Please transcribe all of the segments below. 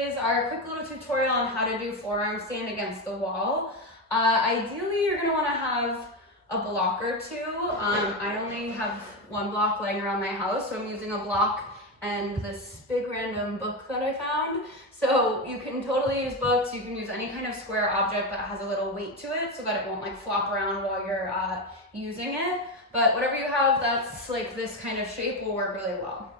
is our quick little tutorial on how to do forearm stand against the wall. Ideally, you're gonna wanna have a block or two. I only have one block laying around my house, so I'm using a block and this big random book that I found. So you can totally use books, you can use any kind of square object that has a little weight to it so that it won't like flop around while you're using it. But whatever you have that's like this kind of shape will work really well.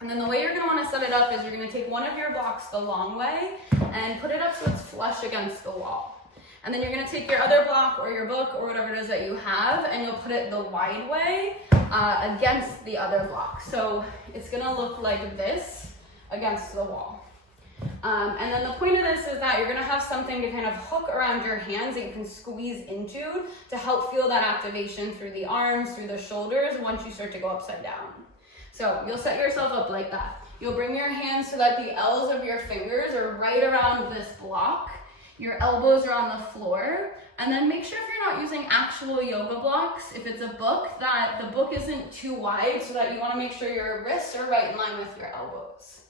And then the way you're gonna wanna set it up is you're gonna take one of your blocks the long way and put it up so it's flush against the wall. And then you're gonna take your other block or your book or whatever it is that you have and you'll put it the wide way against the other block. So it's gonna look like this against the wall. And then the point of this is that you're gonna have something to kind of hook around your hands that you can squeeze into to help feel that activation through the arms, through the shoulders once you start to go upside down. So you'll set yourself up like that. You'll bring your hands so that the L's of your fingers are right around this block. Your elbows are on the floor. And then make sure if you're not using actual yoga blocks, if it's a book, that the book isn't too wide so that you wanna make sure your wrists are right in line with your elbows.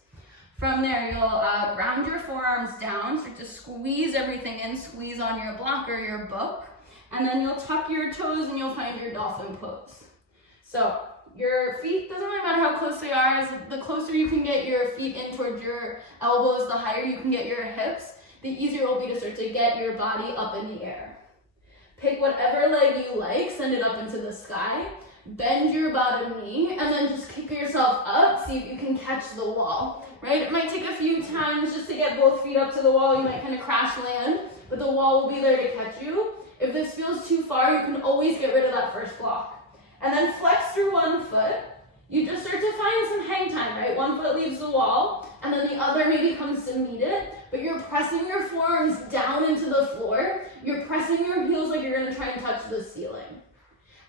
From there, you'll ground your forearms down, start to squeeze everything in, squeeze on your block or your book, and then you'll tuck your toes and you'll find your dolphin pose. So your feet, doesn't really matter how close they are, as the closer you can get your feet in towards your elbows, the higher you can get your hips, the easier it will be to start to get your body up in the air. Pick whatever leg you like, send it up into the sky, bend your bottom knee, and then just kick yourself up, see if you can catch the wall, right? It might take a few times just to get both feet up to the wall. You might kind of crash land, but the wall will be there to catch you. If this feels too far, you can always get rid of that first block. And then flex through one foot. You just start to find some hang time, right? One foot leaves the wall, and then the other maybe comes to meet it, but you're pressing your forearms down into the floor. You're pressing your heels like you're gonna try and touch the ceiling.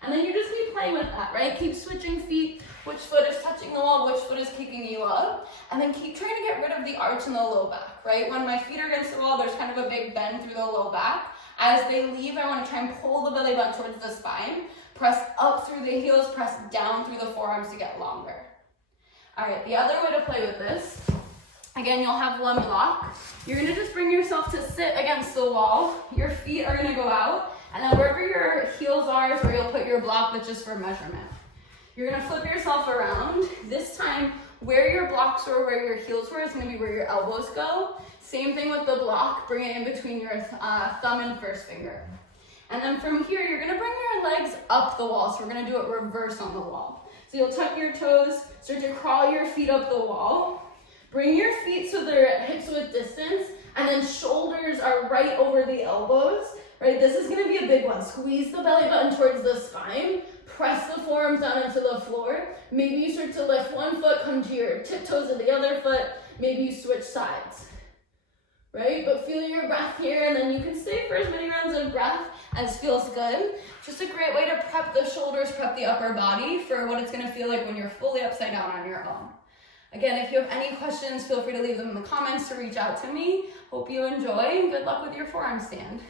And then you just keep playing with that, right? Keep switching feet, which foot is touching the wall, which foot is kicking you up, and then keep trying to get rid of the arch in the low back, right? When my feet are against the wall, there's kind of a big bend through the low back. As they leave, I wanna try and pull the belly button towards the spine. Press up through the heels, press down through the forearms to get longer. All right, the other way to play with this, again, you'll have one block. You're gonna just bring yourself to sit against the wall. Your feet are gonna go out, and then wherever your heels are is where you'll put your block, but just for measurement. You're gonna flip yourself around. This time, where your blocks were, where your heels were, is gonna be where your elbows go. Same thing with the block, bring it in between your thumb and first finger. And then from here, you're gonna bring your legs up the wall. So we're gonna do it reverse on the wall. So you'll tuck your toes, start to crawl your feet up the wall. Bring your feet so they're at hips width distance, and then shoulders are right over the elbows, right? This is gonna be a big one. Squeeze the belly button towards the spine, press the forearms down into the floor. Maybe you start to lift one foot, come to your tiptoes of the other foot. Maybe you switch sides, right? But feel your breath here, and then you can stay for as many rounds of breath as feels good. Just a great way to prep the shoulders, prep the upper body for what it's gonna feel like when you're fully upside down on your own. Again, if you have any questions, feel free to leave them in the comments to reach out to me. Hope you enjoy, and good luck with your forearm stand.